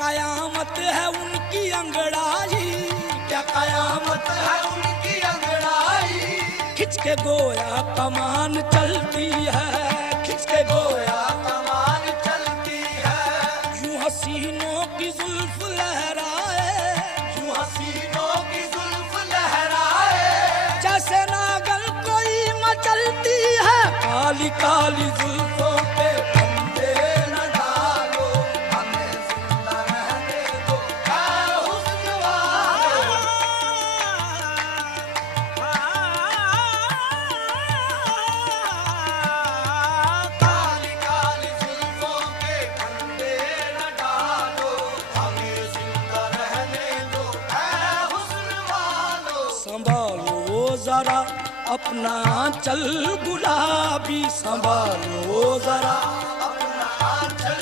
कयामत है उनकी अंगड़ाई, क्या कयामत है उनकी अंगड़ाई। खिंच के गोया कमान चलती है, खिंच के गोया कमान चलती है। यूं हसीनों की जुल्फ लहराए, यूं हसीनों की जुल्फ लहराए। जैसे नागन कोई मचलती है, काली काली जुल्फों पे फंदे न डालो, हमें जिंदा रहने दो, ऐ हुस्न वालो। काली काली जुल्फों के फंदे न डालो, हमें जिंदा रहने दो, ऐ हुस्न वालो। संभालो जरा अपना चल गुलाबी, संभालो जरा